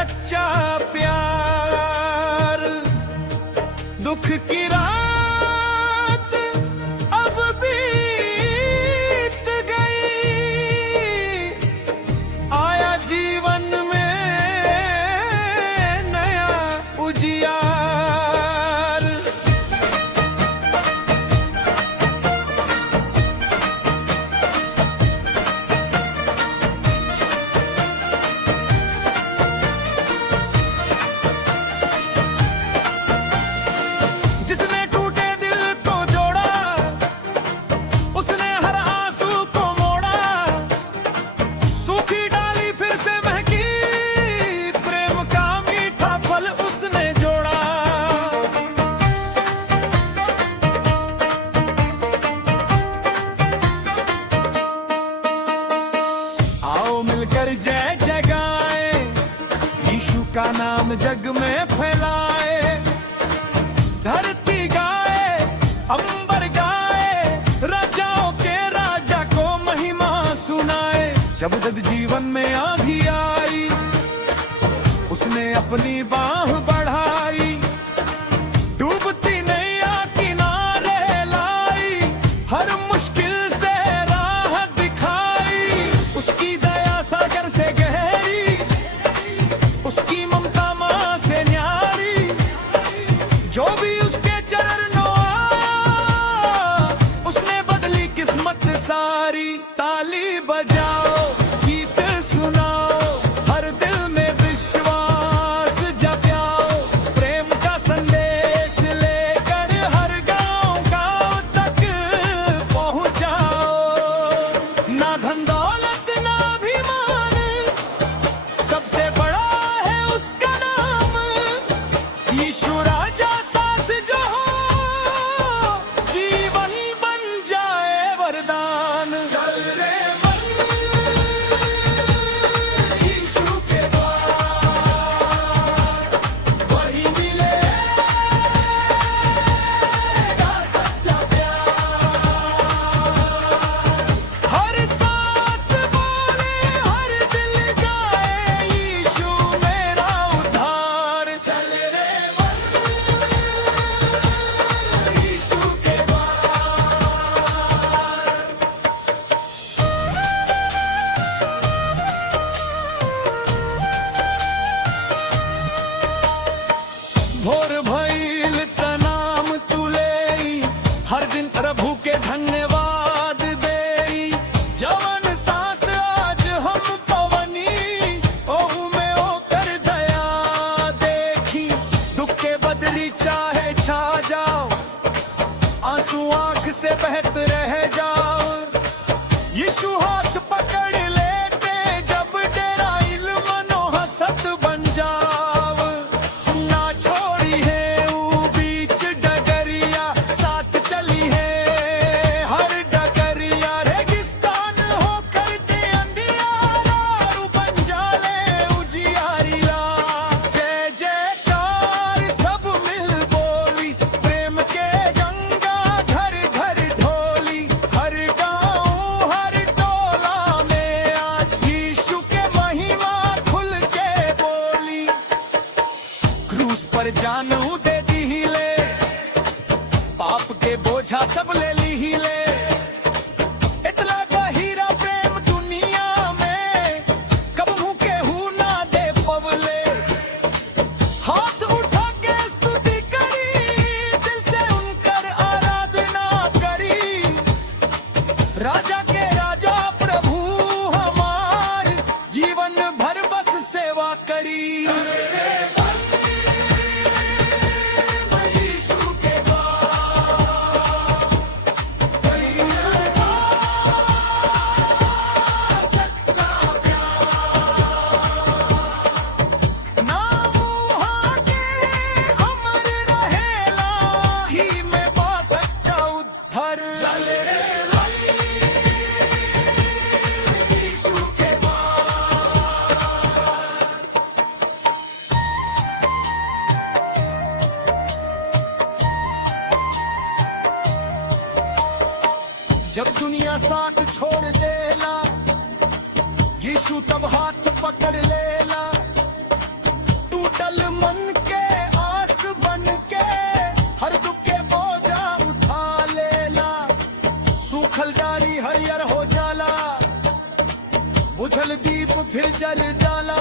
सच्चा प्यार। दुख की रात अब बीत गई, आया जीवन में नया उजियार। जिसने टूटे दिल को जोड़ा, उसने हर आंसू को मोड़ा, सूखी डाली फिर से महकी, प्रेम का मीठा फल उसने जोड़ा। आओ मिलकर जय जय गाए, यीशु का नाम जग में फैलाए। धरती गाए, अंबर गाए, राजाओं के राजा को महिमा सुनाए। जब जब जीवन में आंधी आई, उसने अपनी बाह बढ़ाई, डूबती नैया किनारे लाई, हर मुश्किल से राह दिखाई। उसकी दया सागर से गहरी, उसकी ममता माँ से न्यारी। जो भी उसके चरणों आया, उसने बदली किस्मत सारी। ताली बजाओ, गीत सुनाओ, हर दिल में विश्वास जगाओ। प्रेम का संदेश लेकर हर गांव तक पहुंचाओ। ना धन दौलत ना अभिमान, सबसे बड़ा है उसका नाम। यीशु राजा साथ जो हो, जीवन बन जाए वरदान। चल रे मन यीशु के द्वार, वही मिलेगा सच्चा प्यार। हर सांस बोले, हर दिल गाए, यीशु मेरा उद्धार। चल रे मन यीशु के भोर भइल त नाम तुले, हर दिन प्रभु के धन्यवाद देई। जवन सांस आज हम पवनी, ओहू में ओकर दया देखी। दुख के बदली चाहे छा जाओ, आंसू आंख से बहत रह जाओ। यीशु हाथ पकड़ लेते, जब डराइल मनो हसत बन जाओ। ना छोड़ी है वो बीच डगरिया, साथ चली है हर डगरिया। रेगिस्तान होकर के अंधियारा, रू बन जाले उजियारिया। जय जयकार सब मिल बोली, प्रेम के गंगा घर घर ढोली। हर गाँव हर टोला में आज यीशु के महिमा खुल के बोली। क्रूस पर जान दे दी ले, पाप के बोझा सब ले ली ले। इतना गहीरा प्रेम दुनिया में, कब मुँह के हु ना दे पवले। हाथ उठा के स्तुति करी, दिल से उनकर आराधना करी। राजा के राजा प्रभु हमार, जीवन भर बस सेवा करी। नाम वहाँ के अमर रहेला, ही में बा सच्चा उद्धार। चल रे यीशु के जब दुनिया साथ छोड़ देला, यीशु तब हाथ पकड़ लेला। फिर जल जाला